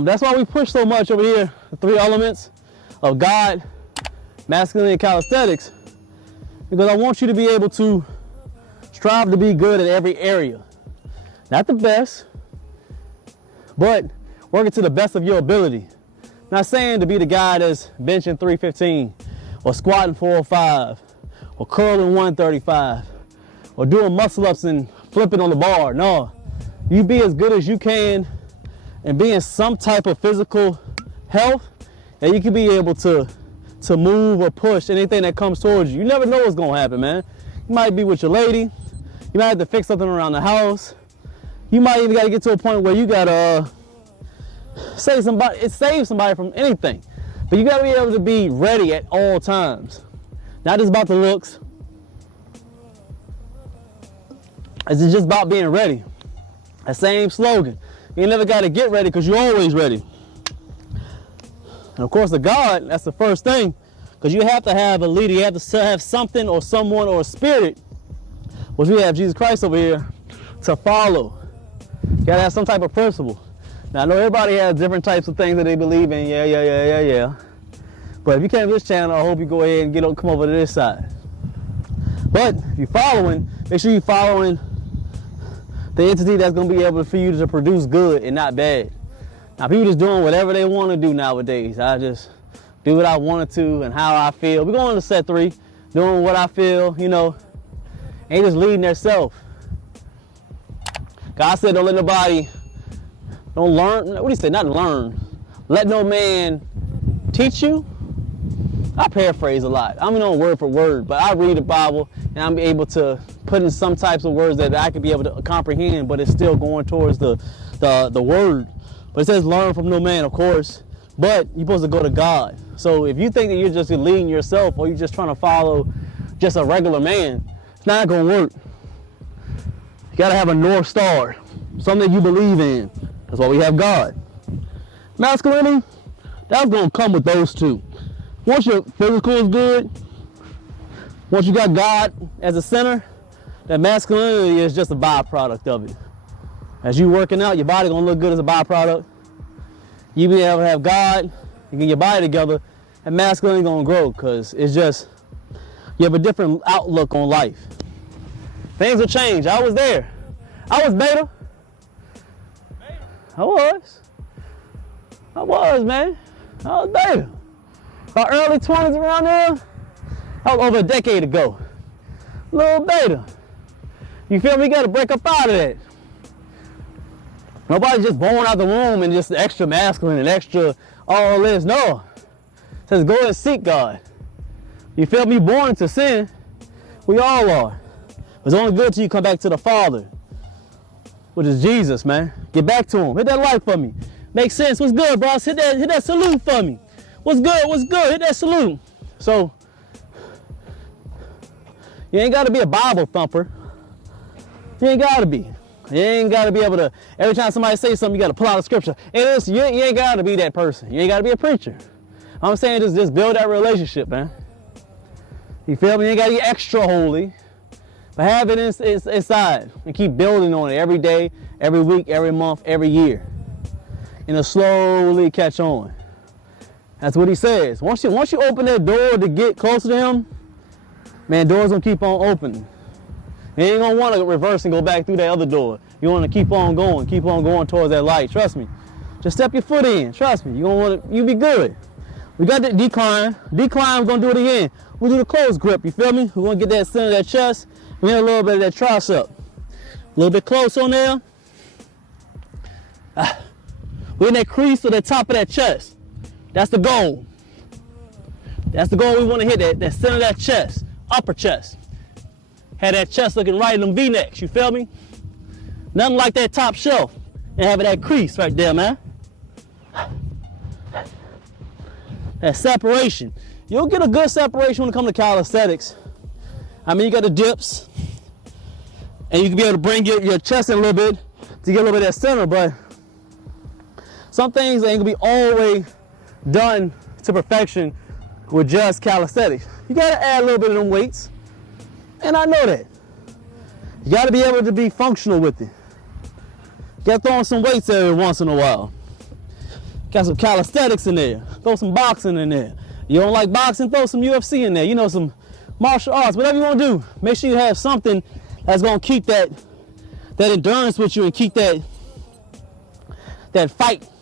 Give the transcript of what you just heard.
That's why we push so much over here, the 3 elements of God, masculinity, and calisthenics, because I want you to be able to strive to be good at every area. Not the best, but working to the best of your ability. Not saying to be the guy that's benching 315 or squatting 405 or curling 135 or doing muscle ups and flipping on the bar. No, you be as good as you can and be in some type of physical health that you can be able to move or push anything that comes towards you. You never know what's gonna happen, man. You might be with your lady, you might have to fix something around the house. You might even gotta get to a point where you gotta save somebody from anything. But you gotta be able to be ready at all times. Not just about the looks. It's just about being ready. That same slogan. You never gotta get ready because you're always ready. And of course, the God, that's the first thing. Because you have to have a leader. You have to have something or someone or a spirit, which we have Jesus Christ over here, to follow. You gotta have some type of principle. Now I know everybody has different types of things that they believe in. Yeah. But if you came to this channel, I hope you go ahead and come over to this side. But if you're following, make sure you're following the entity that's gonna be able for you to produce good and not bad. Now people just doing whatever they want to do nowadays. I just do what I wanted to and how I feel. We're going to set 3, doing what I feel, you know, ain't just leading themselves. God said don't let nobody, don't learn, what do you say, not learn, let no man teach you. I paraphrase a lot. I'm not word for word, but I read the Bible and I'm able to put in some types of words that I could be able to comprehend, but it's still going towards the word. But it says learn from no man, of course, but you're supposed to go to God. So if you think that you're just leading yourself or you're just trying to follow just a regular man, it's not gonna work. You gotta have a North Star, something that you believe in. That's why we have God. Masculinity, that's gonna come with those 2. Once your physical is good, once you got God as a center, that masculinity is just a byproduct of it. As you working out, your body gonna look good as a byproduct. You be able to have God, you get your body together, and masculinity gonna grow, because it's just, you have a different outlook on life. Things will change. I was there. I was beta. I was, man. I was beta. My early 20s around there, that was over a decade ago. Little beta. You feel me? You gotta break up out of that. Nobody's just born out the womb and just extra masculine and extra all this. No. It says go and seek God. You feel me? Born into sin. We all are. It's only good till you come back to the Father, which is Jesus, man. Get back to him. Hit that like for me. Makes sense. What's good, boss? Hit that salute for me. What's good? What's good? Hit that salute. So, you ain't got to be a Bible thumper. You ain't got to be. You ain't got to be able to, every time somebody says something, you got to pull out a scripture. And you ain't got to be that person. You ain't got to be a preacher. I'm saying just build that relationship, man. You feel me? You ain't got to get extra holy. But have it inside and keep building on it every day, every week, every month, every year. And it'll slowly catch on. That's what he says. Once you open that door to get closer to him, man, doors gonna keep on opening. You ain't gonna want to reverse and go back through that other door. You want to keep on going towards that light. Trust me. Just step your foot in. Trust me. You be good. We got the decline. Decline, we're gonna do it again. We'll do the close grip. You feel me? We're gonna get that center of that chest. We need a little bit of that tricep. A little bit close on there. We're in that crease to the top of that chest. That's the goal. That's the goal we want to hit, that center of that chest, upper chest. Have that chest looking right in them V-necks, you feel me? Nothing like that top shelf and having that crease right there, man. That separation. You'll get a good separation when it comes to calisthenics. I mean, you got the dips, and you can be able to bring your chest in a little bit to get a little bit of that center, but some things ain't gonna be always done to perfection with just calisthenics. You gotta add a little bit of them weights, and I know that. You gotta be able to be functional with it. You gotta throw on some weights every once in a while. Got some calisthenics in there. Throw some boxing in there. You don't like boxing? Throw some UFC in there. You know, some martial arts, whatever you want to do. Make sure you have something that's going to keep that endurance with you and keep that fight